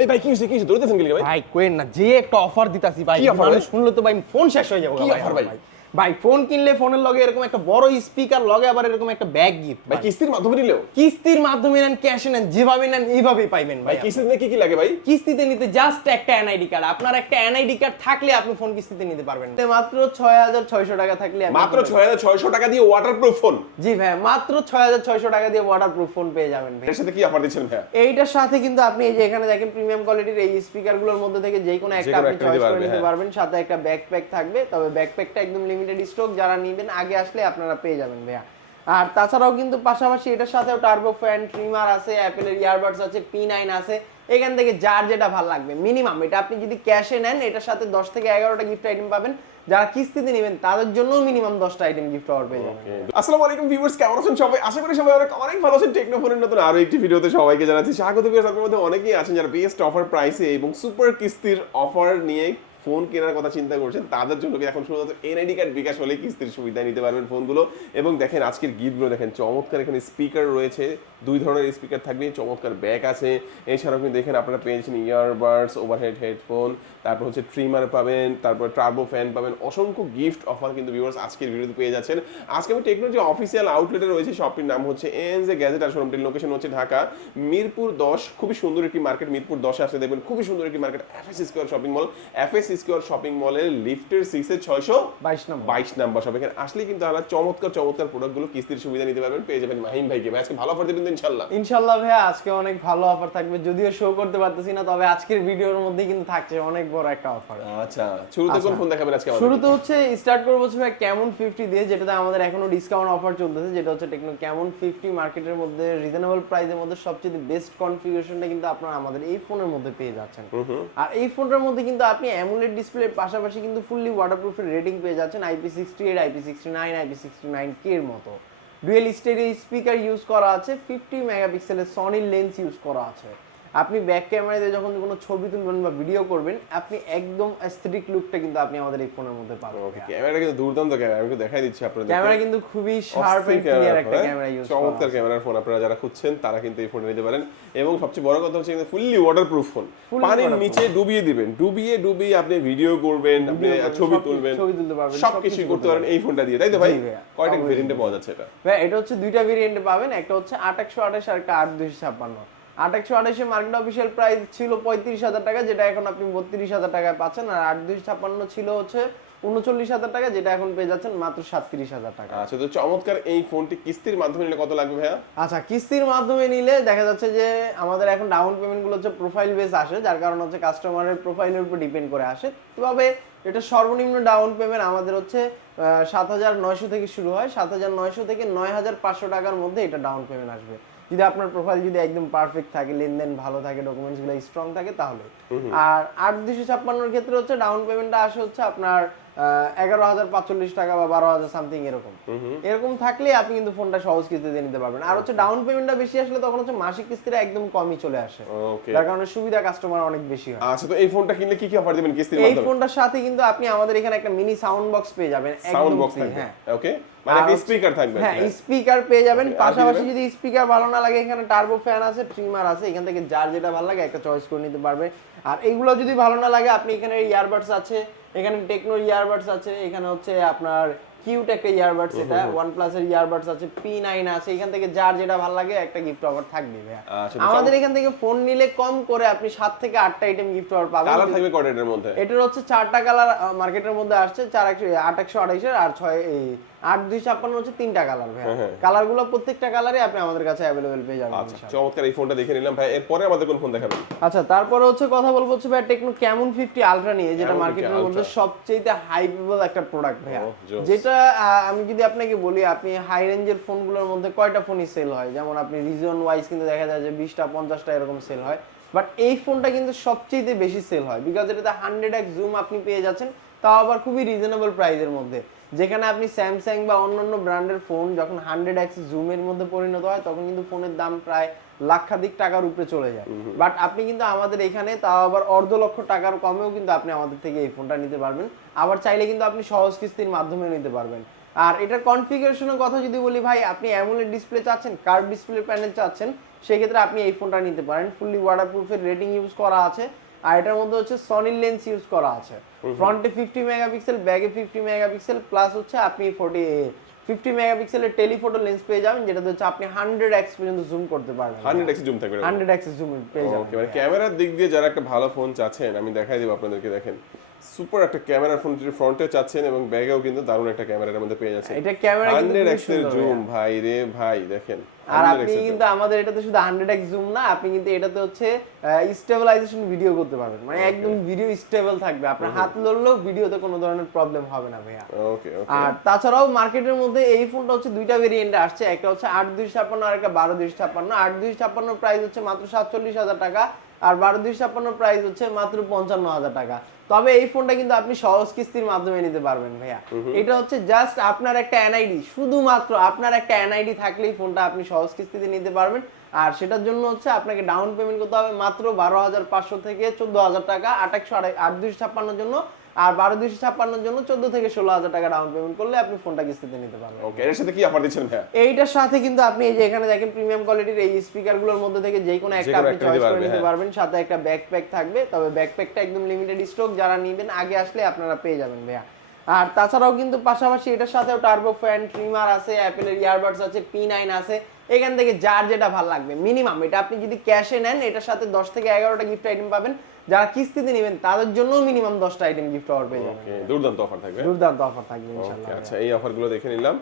এই ভাই কি হইছে দৌড়তেছেন কি ভাই? ভাই কোয়েন না, যে একটা অফার দিতাছি ভাই, কি offer মানে ভাই? শুনলে তো ভাই ফোন শেষ হয়ে যাবে। কি offer ভাই? ভাই ফোন কিনলে ফোনের লগে এরকম একটা বড় স্পিকার, লগে আবার এরকম একটা ব্যাগ গিফট ভাই কিস্তির মাধ্যমে নিলেও? কিস্তির মাধ্যমে নেন, ক্যাশে নেন, যেভাবে নেন এইভাবেই পাইবেন ভাই ভাই। কিস্তিতে নিতে কি লাগে ভাই? কিস্তিতে নিতে জাস্ট একটা এনআইডি কার্ড, আপনার একটা এনআইডি কার্ড থাকলে আপনি ফোন কিস্তিতে নিতে পারবেন। মাত্র 6600 টাকা থাকলে আপনি মাত্র 6600 টাকা দিয়ে ওয়াটারপ্রুফ ফোন? জি ভাই, মাত্র 6600 টাকা দিয়ে ওয়াটারপ্রুফ ফোন পেয়ে যাবেন ভাই। এর সাথে কি অফার দিচ্ছেন ভাই? এইটার সাথে কিন্তু আপনি এই যে এখানে দেখেন প্রিমিয়াম কোয়ালিটির এই স্পিকারগুলোর মধ্যে থেকে যে কোনো একটা আপনি চয়েস করে নিতে পারবেন। সাথে একটা ব্যাকপ্যাক থাকবে, তবে ব্যাকপ্যাকটা একদম লিমিটেড স্টক, যারা নেবেন আগে আসলে আপনারা পেয়ে যাবেন ভাইয়া। আর তাছাড়াও কিন্তু পাশাপাশি এটার সাথেও টার্বো ফ্যান, ট্রিমার আছে, অ্যাপেলের ইয়ারবাডস আছে, P9 আছে। এখান থেকে যার যেটা ভালো লাগবে, মিনিমাম এটা আপনি যদি ক্যাশে নেন এটার সাথে 10 থেকে 11টা গিফট আইটেম পাবেন। যারা কিস্তিতে নেবেন তাদের জন্য মিনিমাম 10টা আইটেম গিফট পাওয়ার পেয়ে যাবেন। আসসালামু আলাইকুম ভিউয়ার্স, কেমন আছেন সবাই? আশা করি সবাই অনেক ভালো আছেন। টেকনোফোনের নতুন আরো একটি ভিডিওতে সবাইকে জানাচ্ছি স্বাগত। ভিউয়ার্স, আপনাদের মধ্যে অনেকেই আছেন যারা বেস্ট অফার প্রাইসে এবং সুপার কিস্তির অফার নিয়ে ফোন কেনার কথা চিন্তা করছেন। তাদের জন্য এখন শুধুমাত্র এনআইডি কার্ড বিকাশ হলে কিস্তির সুবিধা নিতে পারবেন ফোনগুলো। এবং দেখেন আজকের গিফটগুলো দেখেন, চমৎকার এখানে স্পিকার রয়েছে, 2 ধরনের স্পিকার থাকবে, চমৎকার ব্যাগ আছে। এছাড়াও কিন্তু দেখেন আপনারা পেয়েছেন ইয়ারবাডস, ওভারহেড হেডফোন, তারপর হচ্ছে ট্রিমার পাবেন, তারপর টার্বো ফ্যান পাবেন। অসংখ্য গিফট অফার কিন্তু ভিউয়ার্স আজকের ভিডিওতে পেয়ে যাচ্ছেন। আজকে আমি টেকনোলজি অফিসিয়াল আউটলেটে রয়েছে, শপটির নাম হচ্ছে এএনজে গ্যাজেট আর শোরুমটির লোকেশন হচ্ছে ঢাকা মিরপুর 10। খুবই সুন্দর একটি মার্কেট, মিরপুর 10 আসলে দেখবেন খুবই সুন্দর একটি market, FS square shopping mall. FS square shopping মলের লিফটের 6 এর 622 নাম্বার শপ। এখানে আসলে কিন্তু আপনারা চমৎকার প্রোডাক্টগুলো কিস্তির সুবিধা নিতে পারবেন। পেয়ে যাবেন মাহিম ভাইকে। ভাই আজকে ভালো অফার দিবেন তো ইনশাআল্লাহ? ইনশাআল্লাহ ভাইয়া, আজকে অনেক ভালো অফার থাকবে, যদিও শো করতে পারতেছি না, তবে আজকের ভিডিওর মধ্যে কিন্তু থাকছে অনেক বড় একটা অফার। আচ্ছা, শুরুতে কোন ফোন দেখাবেন আজকে আমাদের? শুরুতে হচ্ছে স্টার্ট করব হচ্ছে ভাই ক্যামন 50 দিয়ে, যেটাতে আমাদের এখনো ডিসকাউন্ট অফার চলতেছে, যেটা হচ্ছে টেকনো ক্যামন 50। মার্কেটের মধ্যে রিজনেবল প্রাইসের মধ্যে সবচেয়ে বেস্ট কনফিগারেশনটা কিন্তু আপনারা আমাদের এই ফোনের মধ্যে পেয়ে যাচ্ছেন। আর এই ফোনটার মধ্যে কিন্তু আপনি অ্যামোলেড ডিসপ্লের পাশাপাশি কিন্তু ফুললি ওয়াটারপ্রুফের রেটিং পেয়ে যাচ্ছেন, IP68, IP69, IP69K এর মতো। ডুয়েল স্টেরিও স্পিকার ইউজ করা আছে, 50 মেগাপিক্সেলের সনি লেন্স ইউজ করা আছে। আপনি ব্যাক ক্যামেরা দিয়ে যখন কোনো ছবি তুলবেন বা ভিডিও করবেন, আপনি একদম অ্যাস্থেটিক লুকটা কিন্তু আপনি আমাদের এই ফোনের মধ্যে পাবেন। ওকে, ক্যামেরা কিন্তু দুর্দান্ত ক্যামেরা, আমি একটু দেখাই দিচ্ছি আপনাদের। ক্যামেরা কিন্তু খুবই শার্প এন্ড ক্লিয়ার একটা ক্যামেরা ইউজ করা আছে। চমৎকার ক্যামেরার ফোন আপনারা যারা খুঁজছেন তারা কিন্তু এই ফোনটা নিতে পারেন। এবং সবচেয়ে বড় কথা হচ্ছে কিন্তু ফুললি ওয়াটারপ্রুফ ফোন। পানির নিচে ডুবিয়ে দিবেন, ডুবিয়ে আপনি ভিডিও করবেন, আপনি ছবি তুলবেন, ছবি তুলতে পারবেন, সবকিছু করতে পারেন এই ফোনটা দিয়ে, তাই তো ভাই? কয়টা ভেরিয়েন্টে পাওয়া যাচ্ছে এটা? ভাই এটা হচ্ছে দুইটা ভেরিয়েন্টে পাবেন, একটা হচ্ছে 8128 আর একটা 8256। 8128 মার্কেট অফিশিয়াল প্রাইস ছিল 35,000 টাকা, যেটা এখন আপনি 32,000 টাকায় পাচ্ছেন। আর 8256 ছিল হচ্ছে 39,000 টাকা, যেটা এখন পেয়ে যাচ্ছেন মাত্র 37,000 টাকা। আচ্ছা, তো চমৎকার এই ফোনটি কিস্তির মাধ্যমে নিলে কত লাগবে ভাইয়া? আচ্ছা, কিস্তির মাধ্যমে নিলে দেখা যাচ্ছে যে আমাদের এখন ডাউন পেমেন্ট গুলো হচ্ছে প্রোফাইল বেস আসে, যার কারণে হচ্ছে কাস্টমারের প্রোফাইলের উপর ডিপেন্ড করে আসে। তবে এটা সর্বনিম্ন ডাউন পেমেন্ট আমাদের হচ্ছে 7,900 থেকে শুরু হয়। 7,900 থেকে 9,500 টাকার মধ্যে এটা ডাউন পেমেন্ট আসবে, যদি আপনার প্রোফাইল যদি একদম পারফেক্ট থাকে, লেনদেন ভালো থাকে, ডকুমেন্টস গুলো স্ট্রং থাকে তাহলে। আর 8256 ক্ষেত্রে হচ্ছে ডাউন পেমেন্টটা আসে হচ্ছে আপনার 11,045 টাকা বা 12,000 সামথিং এরকম থাকলে আপনি কিন্তু ফোনটা সহজ কিস্তিতে নিতে পারবেন। আর হচ্ছে ডাউন পেমেন্টটা বেশি আসলে তখন হচ্ছে মাসিক কিস্তিটা একদম কমই চলে আসে, যার কারণে সুবিধা কাস্টমার অনেক বেশি হয়। আচ্ছা, তো এই ফোনটা কিনলে কি অফার দিবেন কিস্তির মাধ্যমে? মাধ্যমে এই ফোনটার সাথে কিন্তু আপনি আমাদের এখানে একটা মিনি সাউন্ড বক্স পেয়ে যাবেন, সাউন্ড বক্স থাকবে। হ্যাঁ, ওকে, মানে একটা স্পিকার থাকবে। হ্যাঁ, স্পিকার পেয়ে যাবেন। পাশাপাশি যদি স্পিকার ভালো না লাগে, এখানে টার্বো ফ্যান আছে, ট্রিমার আছে, এখান থেকে যার যেটা ভালো লাগে একটা চয়েস করে নিতে পারবে। আর এইগুলো যদি ভালো না লাগে, আপনি এখানে ইয়ারবাডস আছে, এখানে টেকনো ইয়ারবাডস আছে, এখানে হচ্ছে আপনার কিউট একটা ইয়ারবাডস, এটা OnePlus এর ইয়ারবাডস আছে, P9 আছে, এখান থেকে যার যেটা ভালো লাগে একটা গিফট অফার থাকবে ভাইয়া। আমাদের এখান থেকে ফোন নিলে কম করে আপনি 7 থেকে 8টা আইটেম গিফট অফার পাবেন। কালার থাকবে কয়টা এর মধ্যে? এটার হচ্ছে 4টা কালার মার্কেটের মধ্যে আসছে, 8128 এর আর 8256 হচ্ছে 3টা কালার ভাই। কালারগুলো প্রত্যেকটা কালারে আপনি আমাদের কাছে अवेलेबल পেয়ে যাবেন। আচ্ছা, চমৎকার এই ফোনটা দেখে নিলাম ভাই। এরপরে আমাদের কোন ফোন দেখাবেন? আচ্ছা, তারপরে হচ্ছে কথা বলবো হচ্ছে ভাই টেকনো ক্যামন 50 আলট্রা নিয়ে, যেটা মার্কেটের মধ্যে সবচেয়ে হাইপেবল একটা প্রোডাক্ট ভাই। যেটা আমি যদি আপনাকে বলি, আপনি হাই রেঞ্জের ফোনগুলোর মধ্যে কয়টা ফোনই সেল হয়, যেমন আপনি রিজন ওয়াইজ কিন্তু দেখা যায় যে 20টা 50টা এরকম সেল হয়, বাট এই ফোনটা কিন্তু সবচেয়ে বেশি সেল হয়, বিকজ এটাতে 100x জুম আপনি পেয়ে যাচ্ছেন, তাও আবার খুবই রিজনেবল প্রাইসের মধ্যে। যেখানে আপনি স্যামসাং বা অন্যান্য ব্র্যান্ডের ফোন যখন 100x জুমের মধ্যে পরিণত হয়, তখন কিন্তু ফোনের দাম প্রায় লাখাধিক টাকার উপরে চলে যায়। বাট আপনি কিন্তু আমাদের এখানে তাও আবার 1,50,00,000 টাকার কমেও কিন্তু আপনি আমাদের থেকে এই ফোনটা নিতে পারবেন। আবার চাইলে কিন্তু আপনি সহজ কিস্তির মাধ্যমেও নিতে পারবেন। আর এটার কনফিগারেশনের কথা যদি বলি ভাই, আপনি অ্যামোলেড ডিসপ্লে চাচ্ছেন, কার্ভ ডিসপ্লে প্যানেল চাচ্ছেন, সেক্ষেত্রে আপনি এই ফোনটা নিতে পারেন। ফুললি ওয়াটারপ্রুফের রেটিং ইউজ করা আছে, আর এটার মধ্যে হচ্ছে সনির লেন্স ইউজ করা আছে। ফ্রন্টে 50 মেগাপিক্সেল, ব্যাকে 50 মেগাপিক্সেল, প্লাস হচ্ছে আপনি 50 মেগাপিক্সেলের টেলিফোটো লেন্স পেয়ে যাবেন, যেটাতে হচ্ছে আপনি 100x পর্যন্ত জুম করতে পারবেন। 100x জুম থাকবে, 100x জুম পেয়ে যাবেন। ওকে, মানে ক্যামেরার দিক দিয়ে যারা একটা ভালো ফোন চাচ্ছেন, আমি দেখাই দেব আপনাদেরকে। দেখেন সুপার একটা ক্যামেরার ফোন, যদি ফ্রন্টে চাচ্ছেন এবং ব্যাকেও কিন্তু দারুণ একটা ক্যামেরার মধ্যে পেয়ে যাচ্ছেন। এটা ক্যামেরা 100x এর জুম, ভাই রে ভাই, দেখেন। আর আপনি কিন্তু আমাদের এটাতে শুধু 100x জুম না, আপনি কিন্তু এটাতে হচ্ছে স্টেবিলাইজেশন ভিডিও করতে পারবেন, মানে একদম ভিডিও স্টেবল থাকবে, আপনার হাত লড়লেও ভিডিওতে কোনো ধরনের প্রবলেম হবে না ভাইয়া। ওকে ওকে। আর তাছাড়াও মার্কেটের মধ্যে এই ফোনটা হচ্ছে দুইটা ভেরিয়েন্টে আসছে, একটা হচ্ছে 8256 আর একটা 12256। 8256 প্রাইস হচ্ছে মাত্র 47,000 টাকা, আর 12256 প্রাইস হচ্ছে মাত্র 55,000 টাকা। তবে এই ফোনটা কিন্তু আপনি সহজ কিস্তির মাধ্যমে নিতে পারবেন ভাইয়া। এটা হচ্ছে জাস্ট আপনার একটা এনআইডি, শুধুমাত্র আপনার একটা এনআইডি থাকলেই ফোনটা আপনি সহজ কিস্তিতে নিতে পারবেন। আর সেটার জন্য হচ্ছে আপনাকে ডাউন পেমেন্ট করতে হবে মাত্র 12,500 থেকে 14,000 টাকা 8256 জন্য, আর 12256 জন্য 14 থেকে 16,000 টাকা ডাউন পেমেন্ট করলে আপনি ফোনটা কিস্তিতে নিতে পারবেন। ওকে, এর সাথে কি অফার দিচ্ছেন ভাইয়া? এইটার সাথে কিন্তু আপনি এই যে এখানে দেখেন প্রিমিয়াম কোয়ালিটির এই স্পিকারগুলোর মধ্যে থেকে যে কোনো একটা আপনি চয়েস করে নিতে পারবেন, সাথে একটা ব্যাকপ্যাক থাকবে। তবে ব্যাকপ্যাকটা একদম লিমিটেড স্টক, যারা নেবেন আগে আসলে আপনারা পেয়ে যাবেন ভাইয়া। আর তাছাড়াও কিন্তু পাশাপাশি এটার সাথেও টার্বো ফ্যান, ট্রিমার আছে, অ্যাপেলের ইয়ারবাডস আছে, P9 আছে। এখান থেকে যার যেটা ভালো লাগবে, মিনিমাম এটা আপনি যদি ক্যাশে নেন এটার সাথে 10 থেকে 11টা গিফট আইটেম পাবেন। যারা কিস্তিতে নেবেন তাদের জন্য মিনিমাম 10টা আইটেম গিফট অফার পেয়ে যাবেন। ওকে, দুর্দান্ত অফার থাকবে। দুর্দান্ত অফার থাকবে ইনশাআল্লাহ। আচ্ছা, এই অফারগুলো দেখে নিলাম।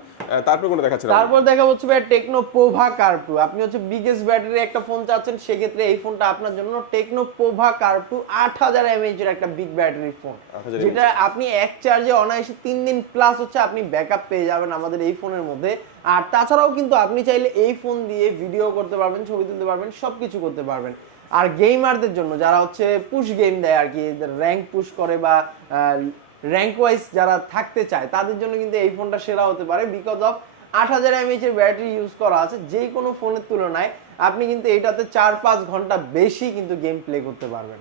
তারপর কোনটা দেখাচ্ছেন? তারপর দেখা হচ্ছে ভাই টেকনো পোভা কার্ভ 2। আপনি হচ্ছে বিগেস্ট ব্যাটারি একটা ফোন চাচ্ছেন, সেক্ষেত্রে এই ফোনটা আপনার জন্য। টেকনো পোভা কার্ভ 2 8000 mAh এর একটা বিগ ব্যাটারি ফোন, যেটা আপনি এক চার্জে অনায়াসে 3 দিন প্লাস হচ্ছে আপনি ব্যাকআপ পেয়ে যাবেন আমাদের এই ফোনের মধ্যে। আর তাছাড়াও কিন্তু আপনি চাইলে এই ফোন দিয়ে ভিডিও করতে পারবেন, ছবি তুলতে পারবেন, সবকিছু করতে পারবেন। আর গেমারদের জন্য যারা হচ্ছে পুশ গেম দেয় আর কি, র্যাঙ্ক পুশ করে বা র্যাঙ্ক ওয়াইজ যারা থাকতে চায়, তাদের জন্য কিন্তু এই ফোনটা সেরা হতে পারে। বিকজ অফ 8000 mAh এর ব্যাটারি ইউজ করা আছে, যে কোনো ফোনের তুলনায় আপনি কিন্তু এটাতে 4-5 ঘন্টা বেশি কিন্তু গেম প্লে করতে পারবেন।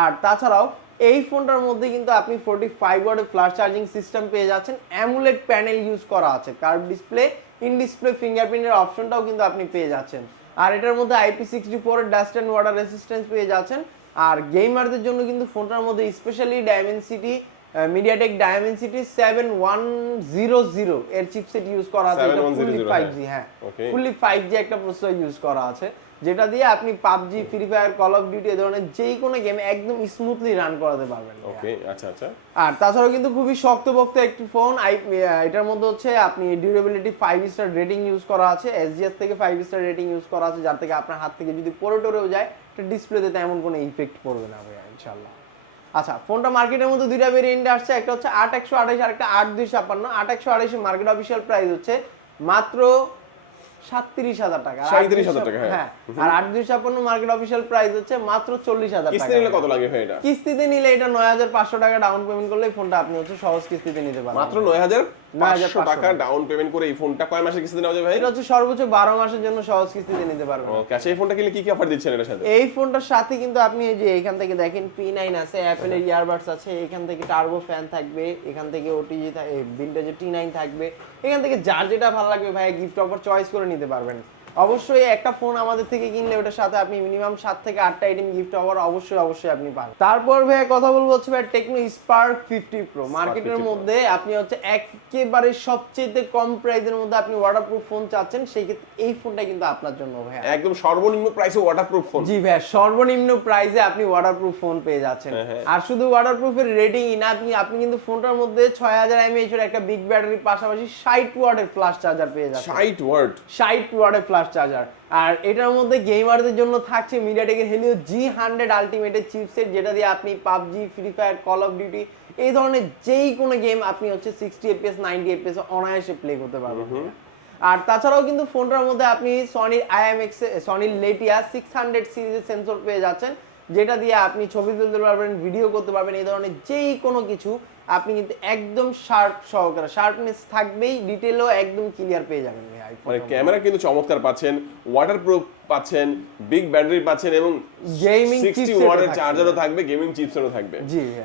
আর তাছাড়াও এই ফোনটার মধ্যে কিন্তু আপনি 45 ওয়াটের ফ্ল্যাশ চার্জিং সিস্টেম পেয়ে যাচ্ছেন, অ্যামুলেট প্যানেল ইউজ করা আছে, কার্ভ ডিসপ্লে, ইন ডিসপ্লে ফিঙ্গারপ্রিন্টের অপশনটাও কিন্তু আপনি পেয়ে যাচ্ছেন। আর এটার মধ্যে IP64 এর ডাস্ট এন্ড ওয়াটার রেসিস্ট্যান্স পেয়ে যাচ্ছেন। আর গেমারদের জন্য কিন্তু ফোনটার মধ্যে স্পেশালি ডায়মেনসিটি মিডিয়াটেক ডায়মেনসিটি 7100 এর চিপসেট ইউজ করা আছে, এটা ফুললি 5G। হ্যাঁ, ফুললি 5G একটা প্রসেসর ইউজ করা আছে, যেটা দিয়ে আপনি PUBG, free fire, call of duty এই ধরনের যে কোনো গেম একদম স্মুথলি রান করাতে পারবেন। ওকে, আচ্ছা আচ্ছা। আর তাছাড়াও কিন্তু খুবই শক্তপোক্ত একটি ফোন। এটার মধ্যে হচ্ছে আপনি ডিউরেবিলিটি 5 স্টার রেটিং ইউজ করা আছে, SGS থেকে 5 স্টার রেটিং ইউজ করা আছে, যার থেকে আপনার হাত থেকে যদি পড়ে টরেও যায় এটা ডিসপ্লেতে তেমন কোনো ইফেক্ট পড়বে না ভাইয়া ইনশাআল্লাহ। আচ্ছা, ফোনটা মার্কেটের মধ্যে দুইটা ভেরিয়েন্টে আসছে, একটা হচ্ছে 8128 আর একটা 8256। 8128 এর মার্কেট অফিশিয়াল প্রাইস হচ্ছে মাত্র 37,000 টাকা। 37,000 টাকা, হ্যাঁ। আর 8256 মার্কেট অফিশিয়াল প্রাইস হচ্ছে মাত্র 40,000 টাকা। কিস্তিতে নিলে কত লাগে ভাই এটা? কিস্তিতে নিলে এটা 9,500 টাকা ডাউন পেমেন্ট করলে এই ফোনটা আপনি হচ্ছে সহজ কিস্তিতে নিতে পারবেন। মাত্র 9,500 টাকা ডাউন পেমেন্ট করে এই ফোনটা কয় মাসের কিস্তিতে নেওয়া যায় ভাই? এটা হচ্ছে সর্বোচ্চ 12 মাসের জন্য সহজ কিস্তিতে নিতে পারবেন। ওকে, আচ্ছা, এই ফোনটা কিনলে কি কি অফার দিচ্ছেন এর সাথে? এই ফোনটার সাথে কিন্তু আপনি এই যে এখান থেকে দেখেন P9 আছে, অ্যাপেলের ইয়ারবাডস আছে, এখান থেকে টার্বো ফ্যান থাকবে, এখান থেকে OTG ভিনটেজের T9 থাকবে। এখান থেকে যার যেটা ভালো লাগবে ভাই গিফট অফার চয়েস করে নিতে পারবেন। অবশ্যই একটা ফোন আমাদের থেকে কিনলে ওটার সাথে আপনি মিনিমাম 7 থেকে 8টা আইটেম গিফট অফার অবশ্যই আপনি পাবেন। তারপর ভাই কথা বলবো হচ্ছে ভাই টেকনো স্পার্ক 50 প্রো। মার্কেটের মধ্যে আপনি হচ্ছে একেবারে সবচেয়ে কম প্রাইসের মধ্যে আপনি ওয়াটারপ্রুফ ফোন চাচ্ছেন, সেই ক্ষেত্রে এই ফোনটা কিন্তু আপনার জন্য ভাই একদম সর্বনিম্ন প্রাইসে ওয়াটারপ্রুফ ফোন। জি ভাই, সর্বনিম্ন প্রাইসে আপনি ওয়াটারপ্রুফ ফোন পেয়ে যাচ্ছেন। আর শুধু ওয়াটারপ্রুফের রেটিংই না, আপনি কিন্তু ফোনটার মধ্যে 6000 mAh এর একটা বিগ ব্যাটারির পাশাপাশি 60 ওয়াটের ফ্ল্যাশ চার্জার পেয়ে যাচ্ছেন। 60 ওয়াটের ফ্ল্যাশ চার্জার। আর এটার মধ্যে গেমারদের জন্য থাকছে মিডিয়াটেকের হেলিও G100 আলটিমেটের চিপসেট, যেটা দিয়ে আপনি PUBG, free fire, call of duty এই ধরনের যেই কোনো গেম আপনি হচ্ছে 60 FPS 90 FPS অনায়াসে প্লে করতে পারবেন। আর তাছাড়াও কিন্তু ফোনটার মধ্যে আপনি সনির লেটিয়া 600 সিরিজের সেন্সর পেয়ে যাচ্ছেন, যেটা দিয়ে আপনি ছবি তুলতে পারবেন, ভিডিও করতে পারবেন, এই ধরনের যেই কোনো কিছু আপনি কিন্তু একদম শার্প সহকারে, শার্পনেস থাকবেই, ডিটেলও একদম ক্লিয়ার পেয়ে যাবেন। মানে ক্যামেরা কিন্তু চমৎকার পাচ্ছেন, ওয়াটারপ্রুফ পাচ্ছেন, বিগ ব্যাটারি পাচ্ছেন এবং গেমিং 60 ওয়াটের চার্জারও থাকবে, গেমিং চিপসেটও থাকবে।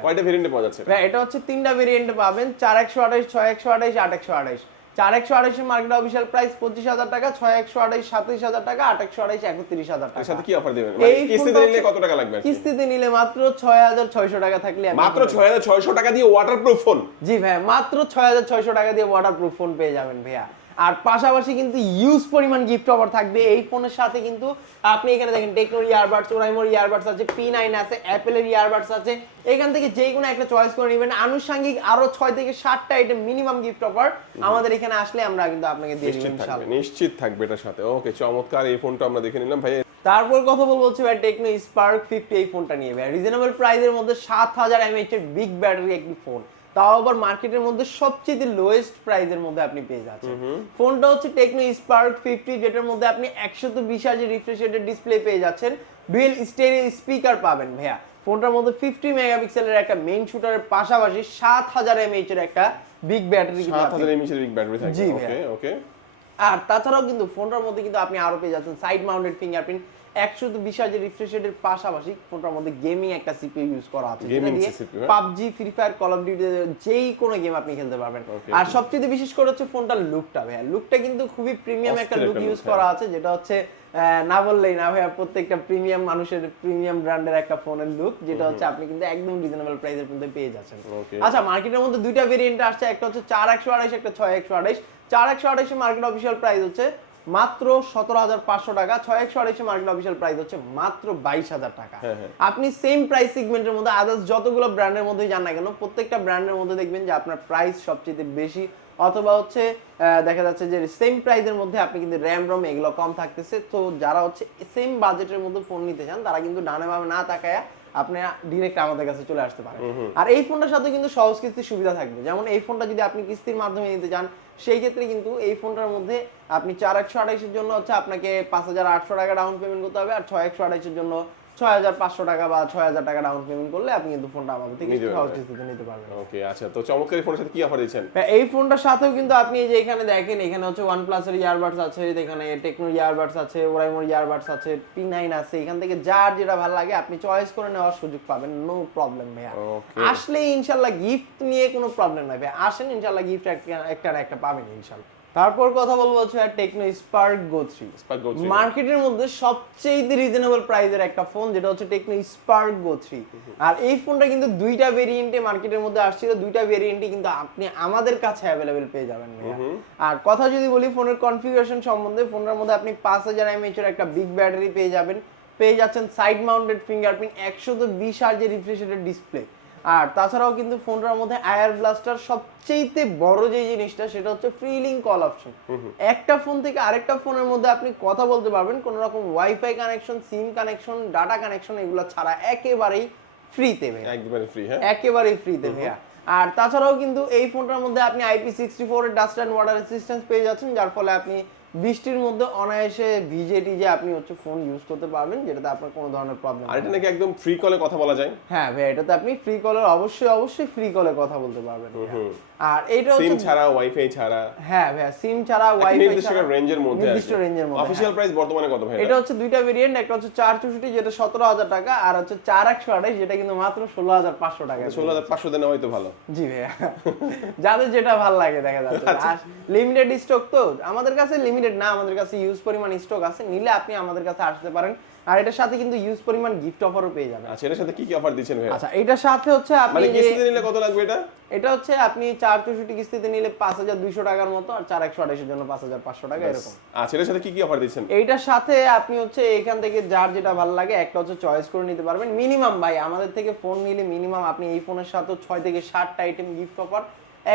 কয়টা ভেরিয়েন্টে পাওয়া যাচ্ছে? এটা হচ্ছে তিনটা ভেরিয়েন্টে পাবেন, 4128, 6128, 8128। 4128 এর মার্কেট অফিশিয়াল প্রাইস 25000 টাকা, 6128 27000 টাকা, 8128 31000 টাকা। এর সাথে কি অফার দিবেন? মানে কিস্তিতে নিলে কত টাকা লাগবে? কিস্তিতে নিলে মাত্র 6600 টাকা থাকলে মাত্র 6600 টাকা দিয়ে ওয়াটারপ্রুফ ফোন। জি ভাই, মাত্র 6600 টাকা দিয়ে ওয়াটারপ্রুফ ফোন পেয়ে যাবেন ভাইয়া। আর পাশাপাশি কিন্তু ইউজ পরিমাণ গিফট অফার থাকবে এই ফোনের সাথে। কিন্তু আপনি এখানে দেখেন টেকনোর ইয়ারবাডস, ওরাইমোর ইয়ারবাডস আছে, P9 আছে, অ্যাপেলের ইয়ারবাডস আছে। এখান থেকে যে কোনো একটা চয়েস করে নেবেন। আনুষঙ্গিক আরো 6 থেকে 7টা আইটেম মিনিমাম গিফট অফার আমাদের এখানে আসলে আমরা কিন্তু আপনাকে দিয়ে দেব ইনশাআল্লাহ। নিশ্চিত থাকবে এটার সাথে। ওকে, চমৎকার। এই ফোনটা আমরা দেখে নিলাম ভাই। তারপর কথা বলবো হচ্ছে ভাই টেকনো স্পার্ক 50 এই ফোনটা নিয়ে ভাই। রিজনেবল প্রাইসের মধ্যে 7000 mAh এর বিগ ব্যাটারি একটি ফোন, তাও আবার মার্কেটের মধ্যে সবচেয়ে লোয়েস্ট প্রাইসের মধ্যে আপনি পেয়ে যাচ্ছেন। ফোনটা হচ্ছে টেকনো স্পার্ক 50, যেটার মধ্যে আপনি 120 হার্জ রিফ্রেশ রেটের ডিসপ্লে পেয়ে যাচ্ছেন, ডুয়েল স্টেরিও স্পিকার পাবেন ভাইয়া। ফোনটার মধ্যে 50 মেগাপিক্সেলের একটা মেইন শুটারের পাশাপাশি 7000 mAh এর একটা বিগ ব্যাটারি, 7000 mAh এর বিগ ব্যাটারি থাকবে। ওকে ওকে। আর তাছাড়াও কিন্তু ফোনটার মধ্যে কিন্তু আপনি আরো পেয়ে যাচ্ছেন side mounted fingerprint, 120 hertz refresh রেটের পাশাপাশি ফোনটার মধ্যে গেমিং একটা সিপিইউ ইউজ করা আছে, যেটা দিয়ে PUBG, free fire, call of duty যেই কোনো গেম আপনি খেলতে পারবেন। আর সবচেয়ে বিশেষ করে হচ্ছে ফোনটার লুকটা ভাইয়া, লুকটা কিন্তু খুবই প্রিমিয়াম একটা লুক ইউজ করা আছে, যেটা হচ্ছে না বললেই না ভাইয়া, প্রত্যেকটা প্রিমিয়াম মানুষের প্রিমিয়াম ব্র্যান্ডের একটা ফোনের লুক, যেটা হচ্ছে আপনি কিন্তু একদম রিজনেবল প্রাইসের মধ্যে পেয়ে যাচ্ছেন। আচ্ছা, মার্কেটের মধ্যে দুইটা ভেরিয়েন্ট আসছে, একটা হচ্ছে 4128, একটা 6128। 4128 এর মার্কেট অফিশিয়াল প্রাইস হচ্ছে মাত্র 17500 টাকা, 6128 এর মার্কেট অফিশিয়াল প্রাইস হচ্ছে মাত্র 22000 টাকা। আপনি সেম প্রাইস সেগমেন্টের মধ্যে আদার্স যতগুলো ব্র্যান্ডের মধ্যেই যান না কেন, প্রত্যেকটা ব্র্যান্ডের মধ্যে দেখবেন যে আপনার প্রাইস সবচেয়ে বেশি, অথবা হচ্ছে দেখা যাচ্ছে যে সেম প্রাইসের মধ্যে আপনি কিন্তু র্যাম রম এগুলো কম থাকতেছে। তো যারা হচ্ছে সেম বাজেটের মধ্যে ফোন নিতে চান, তারা কিন্তু ডানে বামে না তাকায়া আপনি ডিরেক্ট আমাদের কাছে চলে আসতে পারেন। আর এই ফোনটার সাথে কিন্তু সহজ কিস্তির সুবিধা থাকবে। যেমন এই ফোনটা যদি আপনি কিস্তির মাধ্যমে নিতে চান, সেই ক্ষেত্রে কিন্তু এই ফোনটার মধ্যে আপনি 4128 এর জন্য হচ্ছে আপনাকে 5800 টাকা ডাউন পেমেন্ট করতে হবে, আর 6128 এর জন্য 6500 টাকা বা 6000 টাকা ডাউন পেমেন্ট করলে আপনি কিন্তু ফোনটা আমাদের থেকে সহজ কিস্তিতে নিতে পারবেন। ওকে, আচ্ছা। তো চমৎকার এই ফোনের সাথে কি অফার দিচ্ছেন? এই ফোনটার সাথেও কিন্তু আপনি এই যে এখানে দেখেন, এখানে হচ্ছে OnePlus এর ইয়ারবাডস আছে, এখানে টেকনো ইয়ারবাডস আছে, ওরাইমোর ইয়ারবাডস আছে, P9 আছে। এখান থেকে যার যেটা ভালো লাগে আপনি চয়েস করে নেওয়ার সুযোগ পাবেন, নো প্রবলেম ভাইয়া। আসলে ইনশাআল্লাহ গিফট নিয়ে কোনো প্রবলেম নাই ভাই, আসেন ইনশাআল্লাহ গিফট একটা না একটা পাবেন ইনশাআল্লাহ। তারপর কথা বলবো হচ্ছে টেকনো স্পার্ক গো 3। মার্কেটের মধ্যে সবচেয়ে রিজনেবল প্রাইসের একটা ফোন, যেটা হচ্ছে টেকনো স্পার্ক গো 3। আর এই ফোনটা কিন্তু দুইটা ভেরিয়েন্টে মার্কেটের মধ্যে আসছিল, দুইটা ভেরিয়েন্টই কিন্তু আপনি আমাদের কাছে অ্যাভেলেবেল পেয়ে যাবেন। আর কথা যদি বলি ফোনের কনফিগারেশন সম্বন্ধে, ফোনের মধ্যে আপনি 5000 mAh এর একটা বিগ ব্যাটারি পেয়ে যাচ্ছেন side mounted fingerprint, 120 hertz refresh রেটের ডিসপ্লে। আর তাছাড়াও কিন্তু ফোনটার মধ্যে আয়ার ব্লাস্টার সবচেয়ে বড় যে জিনিসটা, সেটা হচ্ছে ফ্রি লিংক কল অপশন। একটা ফোন থেকে আরেকটা ফোনের মধ্যে আপনি কথা বলতে পারবেন, কোনো রকম ওয়াইফাই কানেকশন, সিম কানেকশন, ডাটা কানেকশন এগুলো ছাড়া একেবারেই ফ্রিতে ভাই, একদমই ফ্রি। হ্যাঁ, একেবারেই ফ্রিতে ভাইয়া। আর তাছাড়াও কিন্তু এই ফোনটার মধ্যে আপনি IP64 এর ডাস্ট অ্যান্ড ওয়াটার রেসিস্ট্যান্স পেয়ে যাচ্ছেন, যার ফলে আপনি বৃষ্টির মধ্যে অনায়াসে ভিজে টিজে আপনি হচ্ছে ফোন ইউজ করতে পারবেন, যেটাতে আপনার কোনো ধরনের প্রবলেম। আর এটা নাকি একদম ফ্রি কলে কথা বলা যায়? হ্যাঁ ভাই, এটাতে আপনি ফ্রি কলে অবশ্যই ফ্রি কলে কথা বলতে পারবেন। আর এইটা হচ্ছে সিম ছাড়া, ওয়াইফাই ছাড়া। হ্যাঁ ভাই, সিম ছাড়া, ওয়াইফাই ছাড়া, রেঞ্জের মধ্যে, নির্দিষ্ট রেঞ্জের মধ্যে। অফিশিয়াল প্রাইস বর্তমানে কত ভাই? এটা হচ্ছে দুইটা ভেরিয়েন্ট, একটা হচ্ছে 464 যেটা 17000 টাকা, আর হচ্ছে 4128 যেটা কিন্তু মাত্র 16500 টাকা। 16500 দেন হয়তো ভালো। জি ভাইয়া, যাদের যেটা ভালো লাগে দেখা যাচ্ছে। আর লিমিটেড স্টক তো আমাদের কাছে, লিমিটেড না, আমাদের কাছে ইউজ পরিমাণ স্টক আছে, নিলে আপনি আমাদের কাছে আসতে পারেন। আর এটার সাথে কিন্তু ইউজ পরিমাণ গিফট অফারও পেয়ে যাবেন। আচ্ছা, এটার সাথে কি কি অফার দিচ্ছেন ভাই? আচ্ছা, এটার সাথে হচ্ছে আপনি মানে কিস্তিতে নিলে কত লাগবে এটা? এটা হচ্ছে আপনি 464 কিস্তিতে নিলে 5200 টাকার মতো, আর 4128 এর জন্য 5500 টাকা এরকম। আচ্ছা, এটার সাথে কি কি অফার দিচ্ছেন? এইটার সাথে আপনি হচ্ছে এখান থেকে যার যেটা ভালো লাগে একটা হচ্ছে চয়েস করে নিতে পারবেন। মিনিমাম ভাই, আমাদের থেকে ফোন নিলে মিনিমাম আপনি এই ফোনের সাথে 6 থেকে 7টা আইটেম গিফট অফার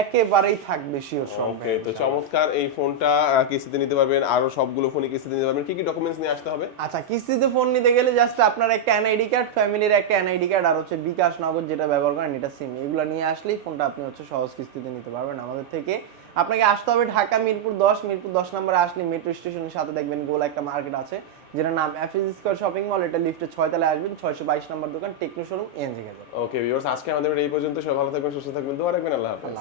একেবারেই থাকবে শিওর সঙ্গে। ওকে, তো চমৎকার এই ফোনটা কিস্তিতে নিতে পারবেন, আরো সবগুলো ফোনই কিস্তিতে নিতে পারবেন। কি কি ডকুমেন্টস নিয়ে আসতে হবে? আচ্ছা, কিস্তিতে ফোন নিতে গেলে জাস্ট আপনার একটা এনআইডি কার্ড, ফ্যামিলির একটা এনআইডি কার্ড, আর হচ্ছে বিকাশ নগদ যেটা ব্যবহার করেন এটা সিম, এগুলো নিয়ে আসলেই ফোনটা আপনি হচ্ছে সহজ কিস্তিতে নিতে পারবেন আমাদের থেকে। আপনাকে আসতে হবে ঢাকা মিরপুর 10 নম্বরে আসলে মেট্রো স্টেশনের সাথে দেখবেন গোল একটা মার্কেট আছে, যেটার নাম এফএস স্কয়ার শপিং মল। এটা লিফটে 6 তলায় আসবেন, 622 নম্বর দোকান, টেকনো শোরুম, এনজে গেছে। ওকে ভিউয়ার্স, আজকে আমাদের এই পর্যন্ত। সবাই ভালো থাকবেন, সুস্থ থাকবেন, দোয়া রাখবেন। আল্লাহ হাফেজ।